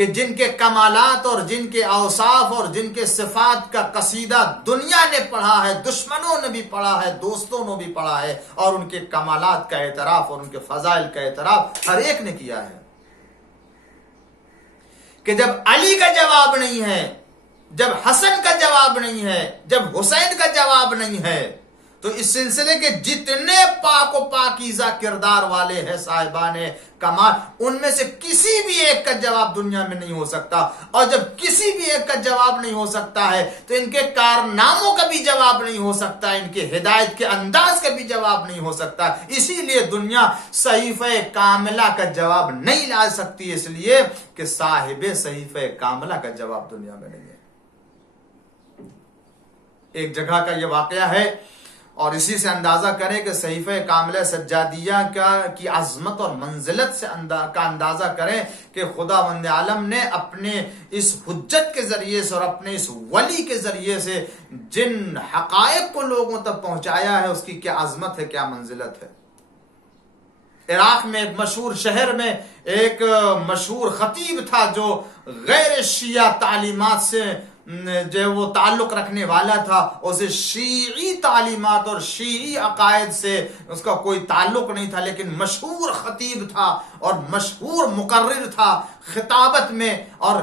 کہ جن کے کمالات اور جن کے اوصاف اور جن کے صفات کا قصیدہ دنیا نے پڑھا ہے، دشمنوں نے بھی پڑھا ہے، دوستوں نے بھی پڑھا ہے، اور ان کے کمالات کا اعتراف اور ان کے فضائل کا اعتراف ہر ایک نے کیا ہے، کہ جب علی کا جواب نہیں ہے، جب حسن کا جواب نہیں ہے، جب حسین کا جواب نہیں ہے، تو اس سلسلے کے جتنے پاک و پاکیزہ کردار والے ہیں صاحبان کمال، ان میں سے کسی بھی ایک کا جواب دنیا میں نہیں ہو سکتا، اور جب کسی بھی ایک کا جواب نہیں ہو سکتا ہے تو ان کے کارناموں کا بھی جواب نہیں ہو سکتا، ان کے ہدایت کے انداز کا بھی جواب نہیں ہو سکتا۔ اسی لیے دنیا صحیفہ کاملہ کا جواب نہیں لا سکتی، اس لیے کہ صاحب صحیفہ کاملہ کا جواب دنیا میں نہیں ہے۔ ایک جگہ کا یہ واقعہ ہے، اور اسی سے اندازہ کریں کہ صحیفہ کاملہ سجادیہ کی عظمت اور منزلت کا اندازہ کریں کہ خداوند عالم نے اپنے اس حجت کے ذریعے سے اور اپنے اس ولی کے ذریعے سے جن حقائق کو لوگوں تک پہنچایا ہے، اس کی کیا عظمت ہے، کیا منزلت ہے۔ عراق میں ایک مشہور شہر میں ایک مشہور خطیب تھا جو غیر شیعہ تعلیمات سے جو وہ تعلق رکھنے والا تھا، اسے شیعی تعلیمات اور شیعی عقائد سے اس کا کوئی تعلق نہیں تھا، لیکن مشہور خطیب تھا اور مشہور مقرر تھا۔ خطابت میں اور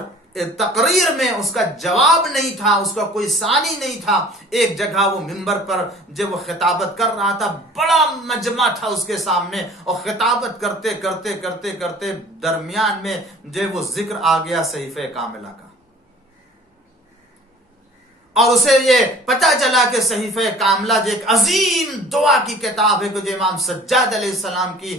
تقریر میں اس کا جواب نہیں تھا، اس کا کوئی ثانی نہیں تھا۔ ایک جگہ وہ منبر پر جب وہ خطابت کر رہا تھا، بڑا مجمع تھا اس کے سامنے، اور خطابت کرتے کرتے کرتے کرتے درمیان میں جو وہ ذکر آ گیا صحیفہ کاملہ کا، اور اسے یہ پتہ چلا کہ صحیفہ کاملہ جو ایک عظیم دعا کی کتاب ہے، کہ جو امام سجاد علیہ السلام کی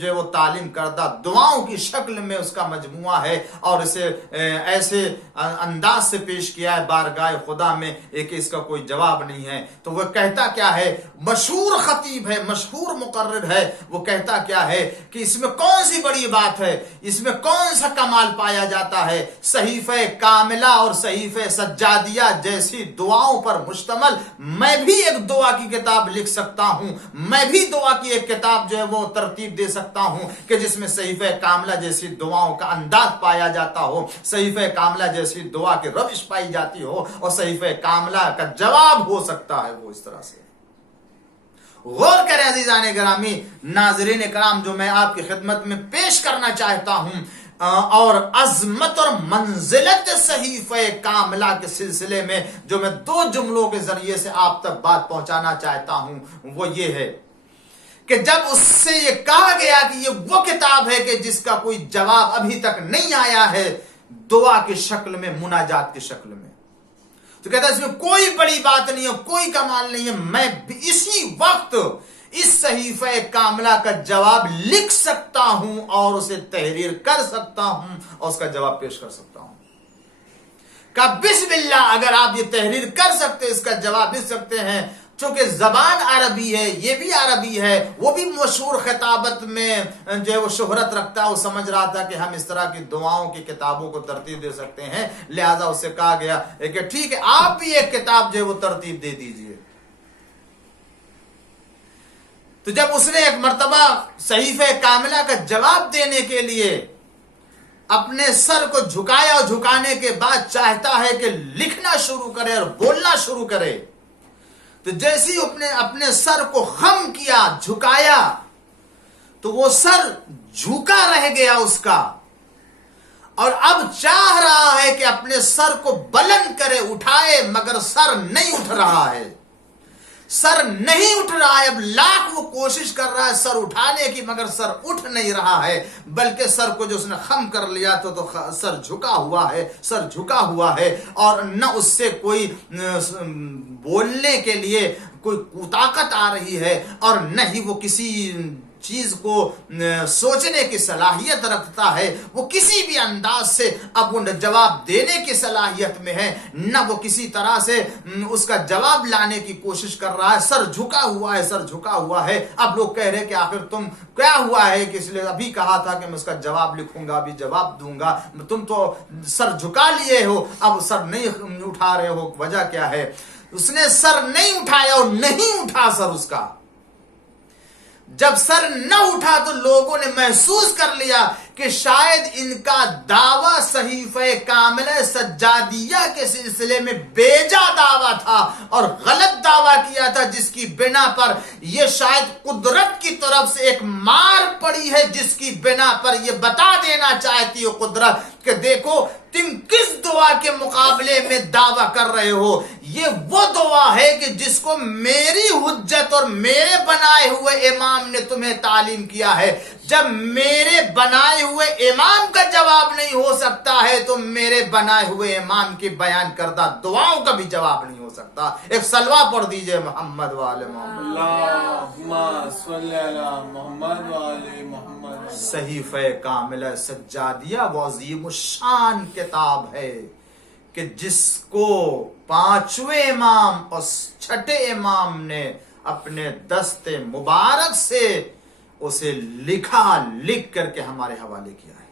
جو وہ تعلیم کردہ دعاؤں کی شکل میں اس کا مجموعہ ہے، اور اسے ایسے انداز سے پیش کیا ہے بارگاہ خدا میں کہ اس کا کوئی جواب نہیں ہے۔ تو وہ کہتا کیا ہے، مشہور خطیب ہے، مشہور مقرر ہے، وہ کہتا کیا ہے کہ اس میں کون سی بڑی بات ہے، اس میں کون سا کمال پایا جاتا ہے۔ صحیفہ کاملہ اور صحیفہ سجادیہ جیسے دعاؤں پر مشتمل میں بھی ایک دعا کی کتاب لکھ سکتا ہوں، میں بھی دعا کی ایک کتاب جو ہے وہ ترتیب دے سکتا ہوں کہ جس میں صحیفہ کاملہ جیسی دعاؤں کا انداز پایا جاتا ہو، صحیفہ کاملہ جیسی دعا کی روش پائی جاتی ہو، اور صحیفہ کاملہ کا جواب ہو سکتا ہے وہ اس طرح سے۔ غور کریں عزیزان گرامی، ناظرین کرام، جو میں آپ کی خدمت میں پیش کرنا چاہتا ہوں اور عظمت اور منزلت صحیفہ کاملہ کے سلسلے میں جو میں دو جملوں کے ذریعے سے آپ تک بات پہنچانا چاہتا ہوں، وہ یہ ہے کہ جب اس سے یہ کہا گیا کہ یہ وہ کتاب ہے کہ جس کا کوئی جواب ابھی تک نہیں آیا ہے دعا کی شکل میں، مناجات کی شکل میں، تو کہتا ہے اس میں کوئی بڑی بات نہیں ہے، کوئی کمال نہیں ہے، میں اسی وقت اس صحیفہ کاملہ کا جواب لکھ سکتا ہوں اور اسے تحریر کر سکتا ہوں اور اس کا جواب پیش کر سکتا ہوں۔ کہا بسم اللہ، اگر آپ یہ تحریر کر سکتے، اس کا جواب لکھ سکتے ہیں، چونکہ زبان عربی ہے، یہ بھی عربی ہے، وہ بھی مشہور خطابت میں جو ہے وہ شہرت رکھتا ہے، وہ سمجھ رہا تھا کہ ہم اس طرح کی دعاؤں کی کتابوں کو ترتیب دے سکتے ہیں، لہذا اسے کہا گیا کہ ٹھیک ہے، آپ بھی ایک کتاب جو ہے وہ ترتیب دے دیجئے۔ تو جب اس نے ایک مرتبہ صحیفہ کاملہ کا جواب دینے کے لیے اپنے سر کو جھکایا، اور جھکانے کے بعد چاہتا ہے کہ لکھنا شروع کرے اور بولنا شروع کرے، تو جیسے ہی اپنے سر کو خم کیا، جھکایا، تو وہ سر جھکا رہ گیا اس کا، اور اب چاہ رہا ہے کہ اپنے سر کو بلند کرے، اٹھائے، مگر سر نہیں اٹھ رہا ہے، سر نہیں اٹھ رہا ہے۔ اب لاکھ وہ کوشش کر رہا ہے سر اٹھانے کی، مگر سر اٹھ نہیں رہا ہے، بلکہ سر کو جو اس نے خم کر لیا تو سر جھکا ہوا ہے، سر جھکا ہوا ہے، اور نہ اس سے کوئی بولنے کے لیے کوئی طاقت آ رہی ہے، اور نہ ہی وہ کسی چیز کو سوچنے کی صلاحیت رکھتا ہے، وہ کسی بھی انداز سے اب وہ جواب دینے کی صلاحیت میں ہے، نہ وہ کسی طرح سے اس کا جواب لانے کی کوشش کر رہا ہے، سر جھکا ہوا ہے، سر جھکا ہوا ہے۔ اب لوگ کہہ رہے کہ آخر تم کیا ہوا ہے کہ اس لیے ابھی کہا تھا کہ میں اس کا جواب لکھوں گا، ابھی جواب دوں گا، تم تو سر جھکا لیے ہو، اب سر نہیں اٹھا رہے ہو، وجہ کیا ہے؟ اس نے سر نہیں اٹھایا، اور نہیں اٹھا سر اس کا۔ جب سر نہ اٹھا تو لوگوں نے محسوس کر لیا کہ شاید ان کا دعویٰ صحیح صحیفہ کاملہ سجادیہ کے سلسلے میں بیجا دعویٰ تھا اور غلط دعویٰ کیا تھا، جس کی بنا پر یہ شاید قدرت کی طرف سے ایک مار پڑی ہے، جس کی بنا پر یہ بتا دینا چاہتی ہے قدرت کہ دیکھو تم کس دعا کے مقابلے میں دعویٰ کر رہے ہو، یہ وہ دعا ہے کہ جس کو میری حجت اور میرے بنائے ہوئے امام نے تمہیں تعلیم کیا ہے۔ جب میرے بنائے ہوئے امام کا جواب نہیں ہو سکتا ہے تو میرے بنائے ہوئے امام کی بیان کردہ دعاؤں کا بھی جواب نہیں ہو سکتا۔ ایک صلوہ پڑھ دیجئے محمد وآل محمد۔ اللہم صلی علی محمد وآل محمد۔ صحیفہ کاملہ سجادیہ وہ عظیم الشان کتاب ہے کہ جس کو پانچویں امام اور چھٹے امام نے اپنے دست مبارک سے اسے لکھ کر کے ہمارے حوالے کیا ہے۔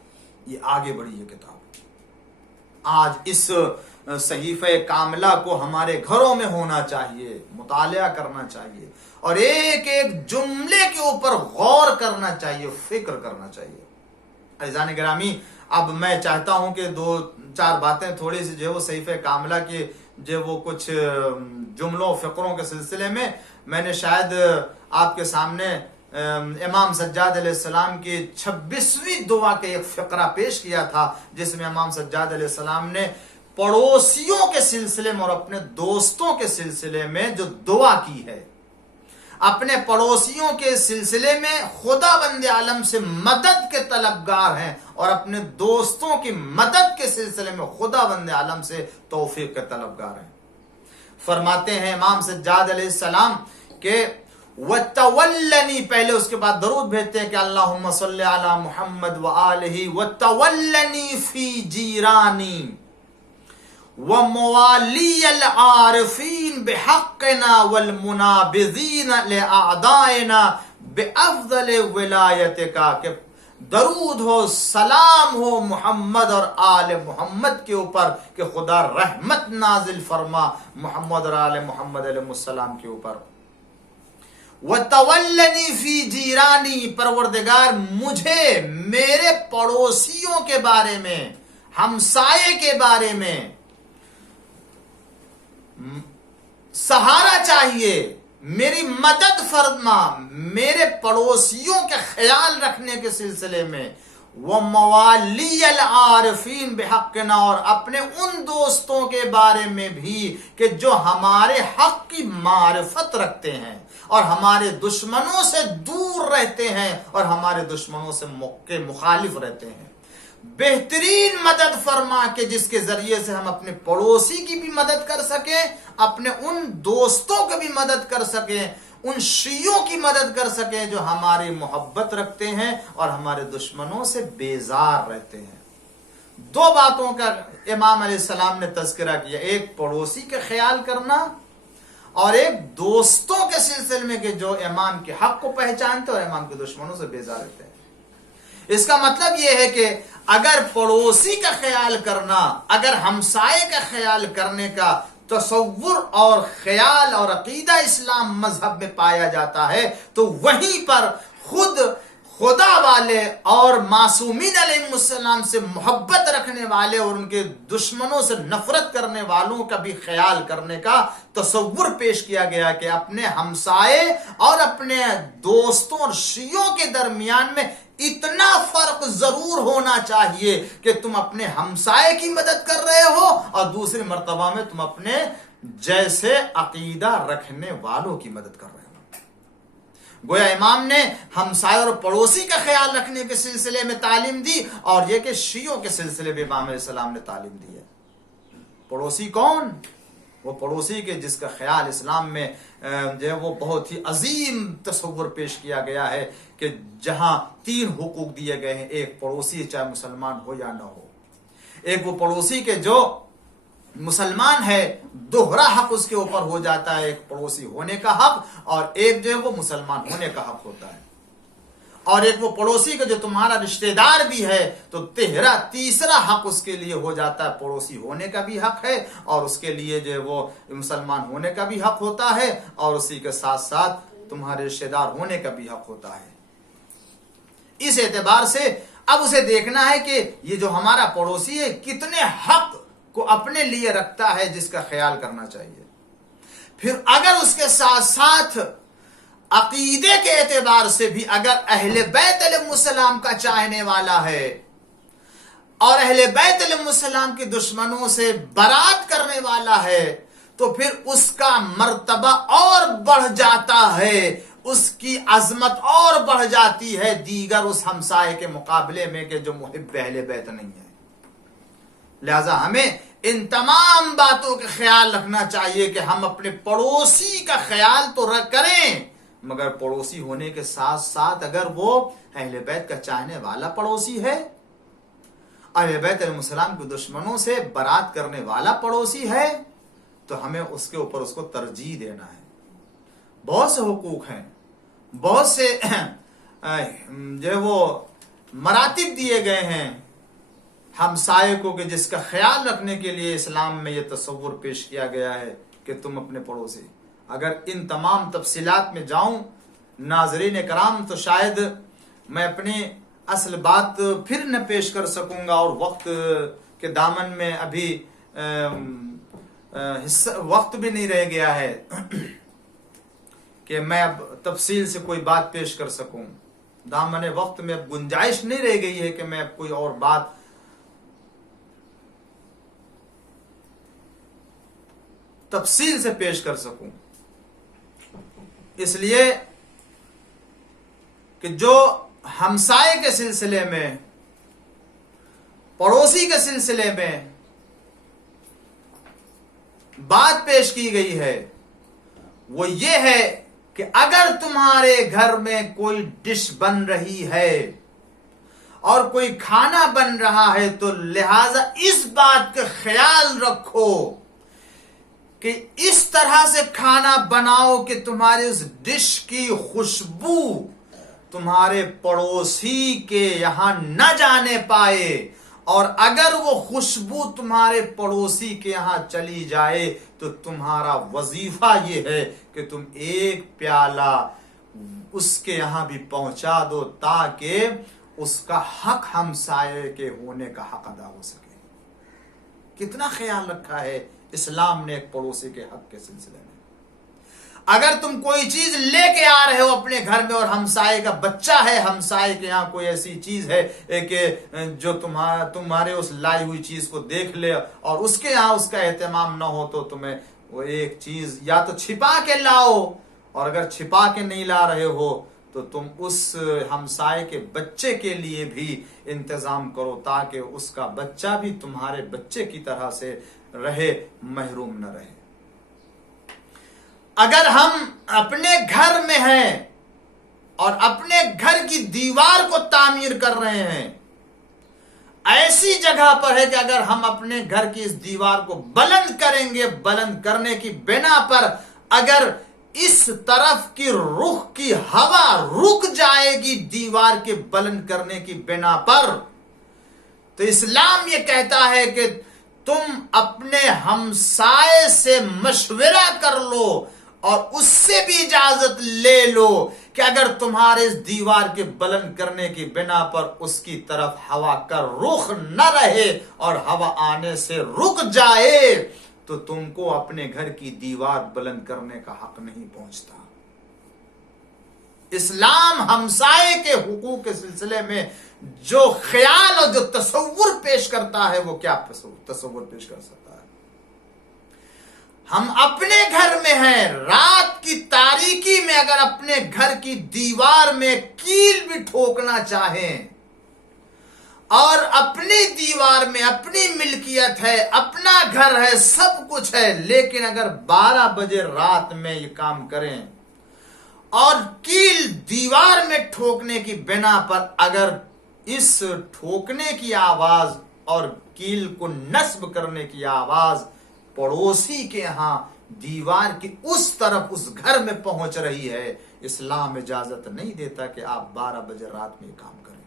یہ آگے بڑھی یہ کتاب۔ آج اس صحیفہ کاملہ کو ہمارے گھروں میں ہونا چاہیے، مطالعہ کرنا چاہیے اور ایک ایک جملے کے اوپر غور کرنا چاہیے، فکر کرنا چاہیے۔ عزیزان گرامی، اب میں چاہتا ہوں کہ دو چار باتیں تھوڑی سی جو وہ صحیفہ کاملہ کی جو وہ کچھ جملوں فقروں کے سلسلے میں نے شاید آپ کے سامنے امام سجاد علیہ السلام کی 26ویں دعا کے ایک فقرہ پیش کیا تھا، جس میں امام سجاد علیہ السلام نے پڑوسیوں کے سلسلے میں اور اپنے دوستوں کے سلسلے میں جو دعا کی ہے، اپنے پڑوسیوں کے سلسلے میں خدا بند عالم سے مدد کے طلبگار ہیں اور اپنے دوستوں کی مدد کے سلسلے میں خدا بند عالم سے توفیق کے طلبگار ہیں۔ فرماتے ہیں امام سجاد علیہ السلام کہ وَتَوَلَّنِي، پہلے اس کے بعد درود بھیجتے ہیں کہ اللہم صلی علی محمد وآلہ وَتَوَلَّنِي فِي جِيرَانِي وَمَوَالِيَ الْعَارِفِينَ بِحَقِّنَا وَالْمُنَابِذِينَ لِأَعْدَائِنَا بِأَفْضَلِ وِلَایَتِكَ، کہ درود ہو، سلام ہو محمد اور آل محمد کے اوپر، کہ خدا رحمت نازل فرما محمد اور آل محمد علیہ السلام کے اوپر۔ وَتَوَلَّنِي فِي جِيرَانِي، پروردگار مجھے میرے پڑوسیوں کے بارے میں، ہمسائے کے بارے میں سہارا چاہیے، میری مدد فرما، میرے پڑوسیوں کے خیال رکھنے کے سلسلے میں، وَمَوَالِيَ الْعَارِفِينَ بِحَقِّنَا، اور اپنے ان دوستوں کے بارے میں بھی کہ جو ہمارے حق کی معرفت رکھتے ہیں اور ہمارے دشمنوں سے دور رہتے ہیں اور ہمارے دشمنوں سے مخالف رہتے ہیں۔ بہترین مدد فرما کہ جس کے ذریعے سے ہم اپنے پڑوسی کی بھی مدد کر سکیں، اپنے ان دوستوں کی بھی مدد کر سکیں، ان شیعوں کی مدد کر سکیں جو ہماری محبت رکھتے ہیں اور ہمارے دشمنوں سے بیزار رہتے ہیں۔ دو باتوں کا امام علیہ السلام نے تذکرہ کیا، ایک پڑوسی کے خیال کرنا اور ایک دوستوں کے سلسلے میں کہ جو امام کے حق کو پہچانتے اور امام کے دشمنوں سے بیزار رہتے ہیں۔ اس کا مطلب یہ ہے کہ اگر پڑوسی کا خیال کرنا، اگر ہمسائے کا خیال کرنے کا تصور اور خیال اور عقیدہ اسلام مذہب میں پایا جاتا ہے تو وہیں پر خود خدا والے اور معصومین علیہ السلام سے محبت رکھنے والے اور ان کے دشمنوں سے نفرت کرنے والوں کا بھی خیال کرنے کا تصور پیش کیا گیا کہ اپنے ہمسائے اور اپنے دوستوں اور شیعوں کے درمیان میں اتنا فرق ضرور ہونا چاہیے کہ تم اپنے ہمسائے کی مدد کر رہے ہو اور دوسری مرتبہ میں تم اپنے جیسے عقیدہ رکھنے والوں کی مدد کر رہے ہو۔ گویا امام نے ہمسائے اور پڑوسی کا خیال رکھنے کے سلسلے میں تعلیم دی اور یہ کہ شیعوں کے سلسلے میں امام علیہ السلام نے تعلیم دی ہے۔ پڑوسی کون؟ وہ پڑوسی کے جس کا خیال اسلام میں جو ہے وہ بہت ہی عظیم تصور پیش کیا گیا ہے کہ جہاں 3 حقوق دیے گئے ہیں، ایک پڑوسی چاہے مسلمان ہو یا نہ ہو، ایک وہ پڑوسی کے جو مسلمان ہے دوہرا حق اس کے اوپر ہو جاتا ہے، ایک پڑوسی ہونے کا حق اور ایک جو ہے وہ مسلمان ہونے کا حق ہوتا ہے، اور ایک وہ پڑوسی کا جو تمہارا رشتہ دار بھی ہے تو تیسرا حق اس کے لیے ہو جاتا ہے، پڑوسی ہونے کا بھی حق ہے اور اس کے لیے جو ہے وہ مسلمان ہونے کا بھی حق ہوتا ہے اور اسی کے ساتھ ساتھ تمہارے رشتہ دار ہونے کا بھی حق ہوتا ہے۔ اس اعتبار سے اب اسے دیکھنا ہے کہ یہ جو ہمارا پڑوسی ہے کتنے حق کو اپنے لیے رکھتا ہے جس کا خیال کرنا چاہیے. پھر اگر اس کے ساتھ ساتھ عقیدے کے اعتبار سے بھی اگر اہل بیت علیہ السلام کا چاہنے والا ہے اور اہل بیت علیہ السلام کے دشمنوں سے برات کرنے والا ہے تو پھر اس کا مرتبہ اور بڑھ جاتا ہے، اس کی عظمت اور بڑھ جاتی ہے دیگر اس ہمسائے کے مقابلے میں کہ جو محب اہل بیت نہیں ہے. لہذا ہمیں ان تمام باتوں کا خیال رکھنا چاہیے کہ ہم اپنے پڑوسی کا خیال تو کریں، مگر پڑوسی ہونے کے ساتھ ساتھ اگر وہ اہل بیت کا چاہنے والا پڑوسی ہے، اہل بیت علیہ السلام کے دشمنوں سے برات کرنے والا پڑوسی ہے، تو ہمیں اس کے اوپر اس کو ترجیح دینا ہے. بہت سے حقوق ہیں، بہت سے جو وہ مراتب دیے گئے ہیں ہمسائے کو کہ جس کا خیال رکھنے کے لیے اسلام میں یہ تصور پیش کیا گیا ہے کہ تم اپنے پڑوسی. اگر ان تمام تفصیلات میں جاؤں ناظرین کرام تو شاید میں اپنی اصل بات پھر نہ پیش کر سکوں گا، اور وقت کے دامن میں ابھی وقت بھی نہیں رہ گیا ہے کہ میں اب تفصیل سے کوئی بات پیش کر سکوں. دامن وقت میں اب گنجائش نہیں رہ گئی ہے کہ میں اب کوئی اور بات تفصیل سے پیش کر سکوں. اس لیے کہ جو ہمسائے کے سلسلے میں، پڑوسی کے سلسلے میں بات پیش کی گئی ہے وہ یہ ہے کہ اگر تمہارے گھر میں کوئی ڈش بن رہی ہے اور کوئی کھانا بن رہا ہے تو لہذا اس بات کا خیال رکھو کہ اس طرح سے کھانا بناؤ کہ تمہاری اس ڈش کی خوشبو تمہارے پڑوسی کے یہاں نہ جانے پائے، اور اگر وہ خوشبو تمہارے پڑوسی کے یہاں چلی جائے تو تمہارا وظیفہ یہ ہے کہ تم ایک پیالہ اس کے یہاں بھی پہنچا دو تاکہ اس کا حق ہمسائے کے ہونے کا حق ادا ہو سکے. کتنا خیال رکھا ہے اسلام نے ایک پڑوسی کے حق کے سلسلے میں. اگر تم کوئی چیز لے کے آ رہے ہو اپنے گھر میں اور ہمسائے کا بچہ ہے، ہمسائے کے یہاں کوئی ایسی چیز ہے کہ جو تمہارے اس لائی ہوئی چیز کو دیکھ لے اور اس کے یہاں اس کا اہتمام نہ ہو تو تمہیں وہ ایک چیز یا تو چھپا کے لاؤ، اور اگر چھپا کے نہیں لا رہے ہو تو تم اس ہمسائے کے بچے کے لیے بھی انتظام کرو تاکہ اس کا بچہ بھی تمہارے بچے کی طرح سے رہے، محروم نہ رہے. اگر ہم اپنے گھر میں ہیں اور اپنے گھر کی دیوار کو تعمیر کر رہے ہیں، ایسی جگہ پر ہے کہ اگر ہم اپنے گھر کی اس دیوار کو بلند کریں گے، بلند کرنے کی بنا پر اگر اس طرف کی رخ کی ہوا رک جائے گی دیوار کے بلند کرنے کی بنا پر، تو اسلام یہ کہتا ہے کہ تم اپنے ہمسائے سے مشورہ کر لو اور اس سے بھی اجازت لے لو کہ اگر تمہارے اس دیوار کے بلند کرنے کی بنا پر اس کی طرف ہوا کا رخ نہ رہے اور ہوا آنے سے رک جائے تو تم کو اپنے گھر کی دیوار بلند کرنے کا حق نہیں پہنچتا. اسلام ہمسائے کے حقوق کے سلسلے میں جو خیال اور جو تصور پیش کرتا ہے وہ کیا تصور پیش کر سکتا ہے؟ ہم اپنے گھر میں ہیں، رات کی تاریکی میں اگر اپنے گھر کی دیوار میں کیل بھی ٹھوکنا چاہیں اور اپنی دیوار میں اپنی ملکیت ہے، اپنا گھر ہے، سب کچھ ہے، لیکن اگر 12 بجے رات میں یہ کام کریں اور کیل دیوار میں ٹھوکنے کی بنا پر اگر اس ٹھوکنے کی آواز اور کیل کو نصب کرنے کی آواز پڑوسی کے ہاں دیوار کی اس طرف اس گھر میں پہنچ رہی ہے، اسلام اجازت نہیں دیتا کہ آپ 12 بجے رات میں کام کریں.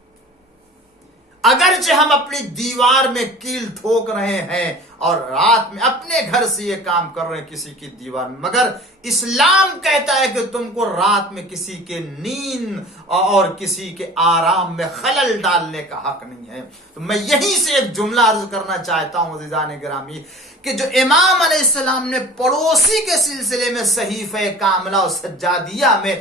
اگرچہ ہم اپنی دیوار میں کیل ٹھوک رہے ہیں اور رات میں اپنے گھر سے یہ کام کر رہے ہیں کسی کی دیوار میں، مگر اسلام کہتا ہے کہ تم کو رات میں کسی کے نیند اور کسی کے آرام میں خلل ڈالنے کا حق نہیں ہے۔ تو میں یہیں سے ایک جملہ عرض کرنا چاہتا ہوں عزیزان گرامی کہ جو امام علیہ السلام نے پڑوسی کے سلسلے میں صحیفہ کاملہ اور سجادیہ میں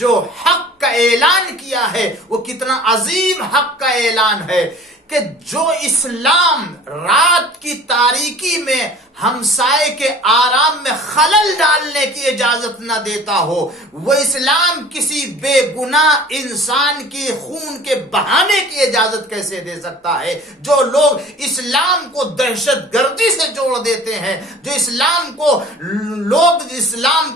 جو حق کا اعلان کیا ہے وہ کتنا عظیم حق کا اعلان ہے کہ جو اسلام رات کی تاریکی میں ہمسائے کے آرام میں خلل ڈالنے کی اجازت نہ دیتا ہو، وہ اسلام کسی بے گناہ انسان کی خون کے بہانے کی اجازت کیسے دے سکتا ہے؟ جو لوگ اسلام کو دہشت گردی سے جوڑ دیتے ہیں، جو اسلام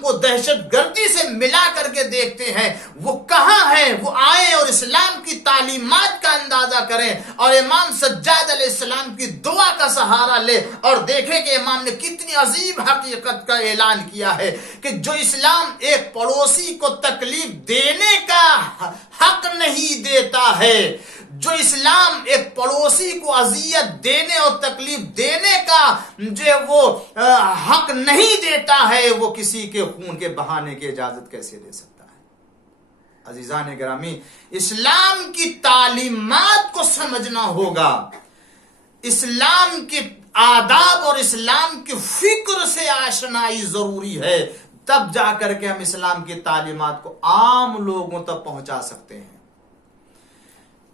کو دہشت گردی سے ملا کر کے دیکھتے ہیں، وہ کہاں ہیں؟ وہ آئیں اور اسلام کی تعلیمات کا اندازہ کریں اور امام سجاد علیہ السلام کی دعا کا سہارا لے اور دیکھیں کہ امام نے کتنی عظیم حقیقت کا اعلان کیا ہے کہ جو اسلام ایک پڑوسی کو تکلیف دینے کا حق نہیں دیتا ہے، جو اسلام ایک پڑوسی کو اذیت دینے اور تکلیف دینے کا جو وہ حق نہیں دیتا ہے، وہ کسی کے خون کے بہانے کی اجازت کیسے دے سکتا ہے؟ عزیزان گرامی، اسلام کی تعلیمات کو سمجھنا ہوگا، اسلام کے آداب اور اسلام کی فکر سے آشنائی ضروری ہے، تب جا کر کے ہم اسلام کی تعلیمات کو عام لوگوں تک پہنچا سکتے ہیں۔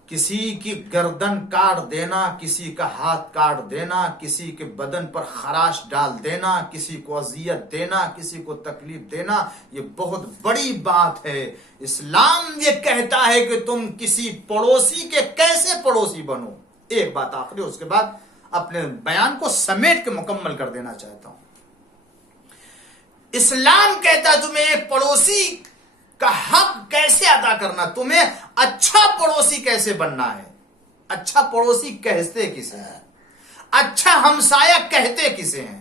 کسی کی گردن کاٹ دینا، کسی کا ہاتھ کاٹ دینا، کسی کے بدن پر خراش ڈال دینا، کسی کو اذیت دینا، کسی کو تکلیف دینا، یہ بہت بڑی بات ہے۔ اسلام یہ کہتا ہے کہ تم کسی پڑوسی کے کیسے پڑوسی بنو۔ ایک بات آخری، اس کے بعد اپنے بیان کو سمیٹ کے مکمل کر دینا چاہتا ہوں۔ اسلام کہتا ہے تمہیں ایک پڑوسی کا حق کیسے ادا کرنا، تمہیں اچھا پڑوسی کیسے بننا ہے۔ اچھا پڑوسی کہتے کسے ہیں؟ اچھا ہمسایہ کہتے کسے ہیں؟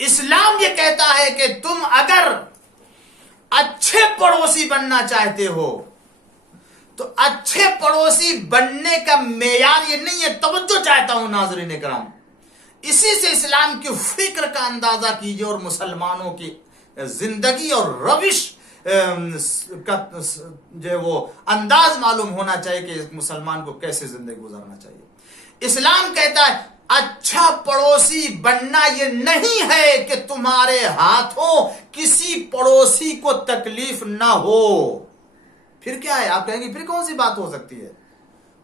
اسلام یہ کہتا ہے کہ تم اگر اچھے پڑوسی بننا چاہتے ہو تو اچھے پڑوسی بننے کا معیار یہ نہیں ہے، توجہ چاہتا ہوں ناظرین کرام، اسی سے اسلام کی فکر کا اندازہ کیجئے اور مسلمانوں کی زندگی اور روش کا جو وہ انداز معلوم ہونا چاہیے کہ ایک مسلمان کو کیسے زندگی گزارنا چاہیے۔ اسلام کہتا ہے اچھا پڑوسی بننا یہ نہیں ہے کہ تمہارے ہاتھوں کسی پڑوسی کو تکلیف نہ ہو۔ پھر کیا ہے؟ آپ کہیں گے پھر کون سی بات ہو سکتی ہے؟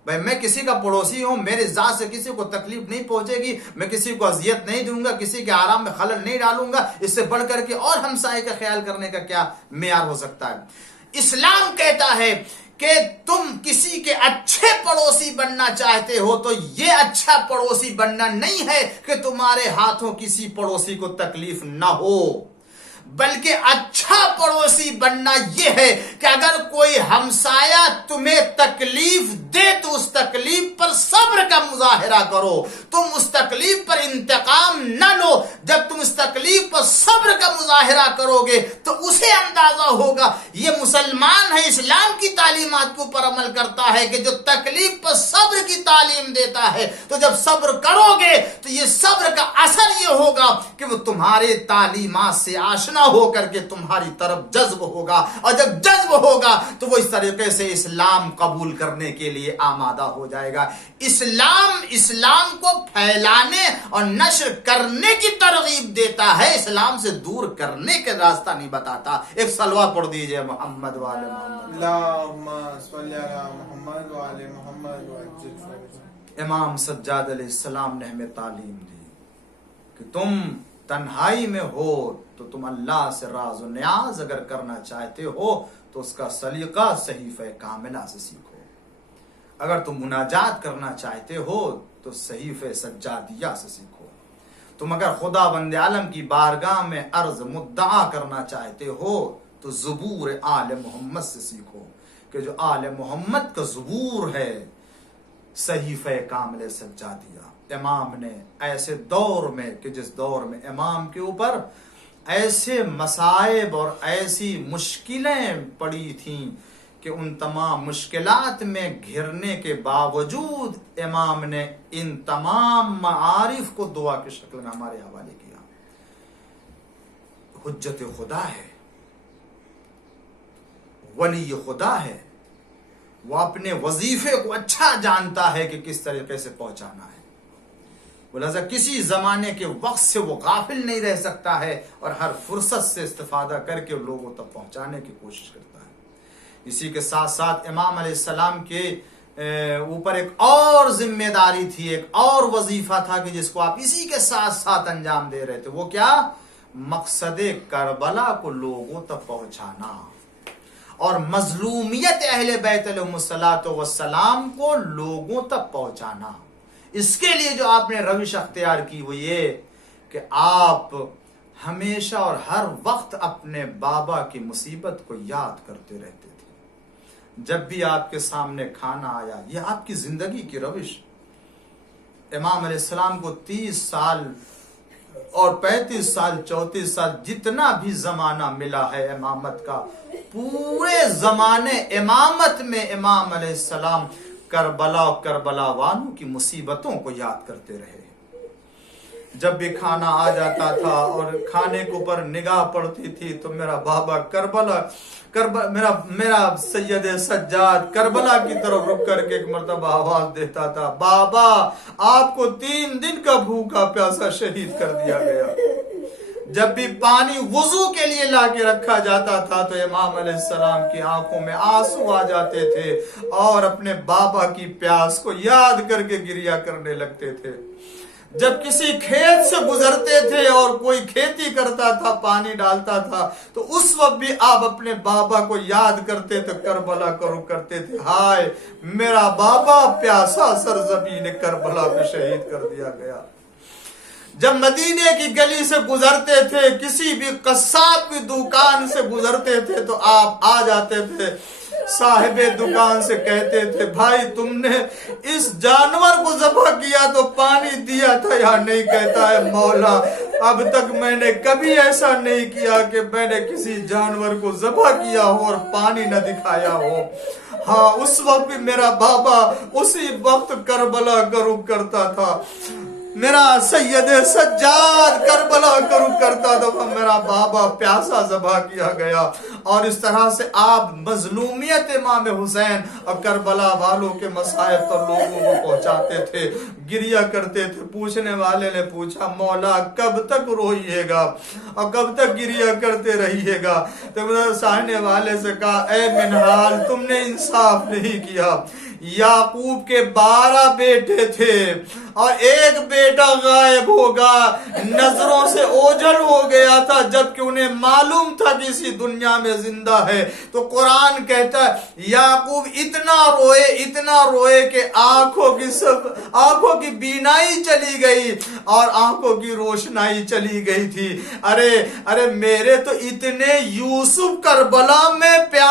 بھائی میں کسی کا پڑوسی ہوں، میرے ذات سے کسی کو تکلیف نہیں پہنچے گی، میں کسی کو اذیت نہیں دوں گا، کسی کے آرام میں خلل نہیں ڈالوں گا، اس سے بڑھ کر کے اور ہمسائے کا خیال کرنے کا کیا معیار ہو سکتا ہے؟ اسلام کہتا ہے کہ تم کسی کے اچھے پڑوسی بننا چاہتے ہو تو یہ اچھا پڑوسی بننا نہیں ہے کہ تمہارے ہاتھوں کسی پڑوسی کو تکلیف نہ ہو، بلکہ اچھا پڑوسی بننا یہ ہے کہ اگر کوئی ہمسایہ تمہیں تکلیف دے تو اس تکلیف پر صبر کا مظاہرہ کرو، تم اس تکلیف پر انتقام نہ لو۔ جب تم اس تکلیف پر صبر کا مظاہرہ کرو گے تو اسے اندازہ ہوگا یہ مسلمان ہے، اسلام کی تعلیمات کے اوپر عمل کرتا ہے کہ جو تکلیف پر صبر کی تعلیم دیتا ہے، تو جب صبر کرو گے تو یہ صبر کا اثر یہ ہوگا کہ وہ تمہارے تعلیمات سے آشنا ہو کر کے تمہاری طرف جذب ہوگا، اور جب جذب ہوگا تو وہ اس طریقے سے اسلام قبول کرنے کے لیے آمادہ ہو جائے گا۔ اسلام کو پھیلانے اور نشر کرنے کی ترغیب دیتا ہے، اسلام سے دور کرنے کا راستہ نہیں بتاتا۔ ایک صلوات پڑھ دیجئے محمد وعلی محمد۔ اللہم صلی علی محمد وعلی محمد وعجل۔ امام سجاد علیہ السلام نے ہمیں تعلیم دی کہ تم تنہائی میں ہو تو تم اللہ سے راز و نیاز اگر کرنا چاہتے ہو تو اس کا سلیقہ صحیفہ کاملہ سے سیکھو، اگر تم مناجات کرنا چاہتے ہو تو صحیفہ سجادیہ سے سیکھو، تم اگر خدا بند عالم کی بارگاہ میں عرض مدعا کرنا چاہتے ہو تو زبور آل محمد سے سیکھو کہ جو آل محمد کا زبور ہے صحیفہ کامل سجادیہ۔ امام نے ایسے دور میں کہ جس دور میں امام کے اوپر ایسے مصائب اور ایسی مشکلیں پڑی تھیں کہ ان تمام مشکلات میں گھرنے کے باوجود امام نے ان تمام معارف کو دعا کی شکل میں ہمارے حوالے کیا. حجت خدا ہے، ولی خدا ہے، وہ اپنے وظیفے کو اچھا جانتا ہے کہ کس طریقے سے پہنچانا ہے. لہذا کسی زمانے کے وقت سے وہ غافل نہیں رہ سکتا ہے اور ہر فرصت سے استفادہ کر کے لوگوں تک پہنچانے کی کوشش کرتا ہے. اسی کے ساتھ ساتھ امام علیہ السلام کے اوپر ایک اور ذمہ داری تھی، ایک اور وظیفہ تھا کہ جس کو آپ اسی کے ساتھ ساتھ انجام دے رہے تھے. وہ کیا؟ مقصد کربلا کو لوگوں تک پہنچانا اور مظلومیت اہل بیت علیہم الصلوۃ والسلام کو لوگوں تک پہنچانا. اس کے لیے جو آپ نے روش اختیار کی وہ یہ کہ آپ ہمیشہ اور ہر وقت اپنے بابا کی مصیبت کو یاد کرتے رہتے تھے. جب بھی آپ کے سامنے کھانا آیا، یہ آپ کی زندگی کی روش. امام علیہ السلام کو 30 سال اور 35 سال 34 سال جتنا بھی زمانہ ملا ہے امامت کا، پورے زمانے امامت میں امام علیہ السلام کربلا اور کربلا والوں کی مصیبتوں کو یاد کرتے رہے. جب بھی کھانا آ جاتا تھا اور کھانے کے اوپر نگاہ پڑتی تھی تو میرا بابا میرا سید سجاد کربلا کی طرف رک کر کے ایک مرتبہ آواز دیتا تھا، بابا آپ کو 3 دن کا بھوکا پیاسا شہید کر دیا گیا. جب بھی پانی وضو کے لیے لا کے رکھا جاتا تھا تو امام علیہ السلام کی آنکھوں میں آنسو آ جاتے تھے اور اپنے بابا کی پیاس کو یاد کر کے گریا کرنے لگتے تھے. جب کسی کھیت سے گزرتے تھے اور کوئی کھیتی کرتا تھا، پانی ڈالتا تھا، تو اس وقت بھی آپ اپنے بابا کو یاد کرتے تھے، کربلا کو رخ کرتے تھے، ہائے میرا بابا پیاسا سرزمین کربلا میں شہید کر دیا گیا. جب مدینے کی گلی سے گزرتے تھے، کسی بھی قصاب کی دکان سے گزرتے تھے تو آپ آ جاتے تھے، صاحب دکان سے کہتے تھے، بھائی تم نے اس جانور کو ذبح کیا تو پانی دیا تھا یا نہیں؟ کہتا ہے، مولا اب تک میں نے کبھی ایسا نہیں کیا کہ میں نے کسی جانور کو ذبح کیا ہو اور پانی نہ دکھایا ہو. ہاں اس وقت بھی میرا بابا اسی وقت کربلا کا رخ کرتا تھا، میرا سید سجاد کربلا کا رخ کرتا تھا، میرا بابا پیاسا ذبح کیا گیا. اور اس طرح سے آپ مظلومیت امام حسین اور کربلا والوں کے مسائب تو لوگوں کو پہنچاتے تھے، گریا کرتے تھے. پوچھنے والے نے پوچھا، مولا کب تک روئیے گا اور کب تک گریا کرتے رہیے گا؟ تو سامنے والے سے کہا، اے منحال تم نے انصاف نہیں کیا. یعقوب کے 12 بیٹے تھے اور ایک بیٹا غائب ہوگا، نظروں سے اوجھل ہو گیا تھا جبکہ انہیں معلوم تھا کہ اسی دنیا میں زندہ ہے. تو قرآن کہتا ہے یعقوب اتنا روئے کہ آنکھوں کی بینائی چلی گئی اور آنکھوں کی روشنائی چلی گئی تھی. ارے میرے تو اتنے یوسف کربلا میں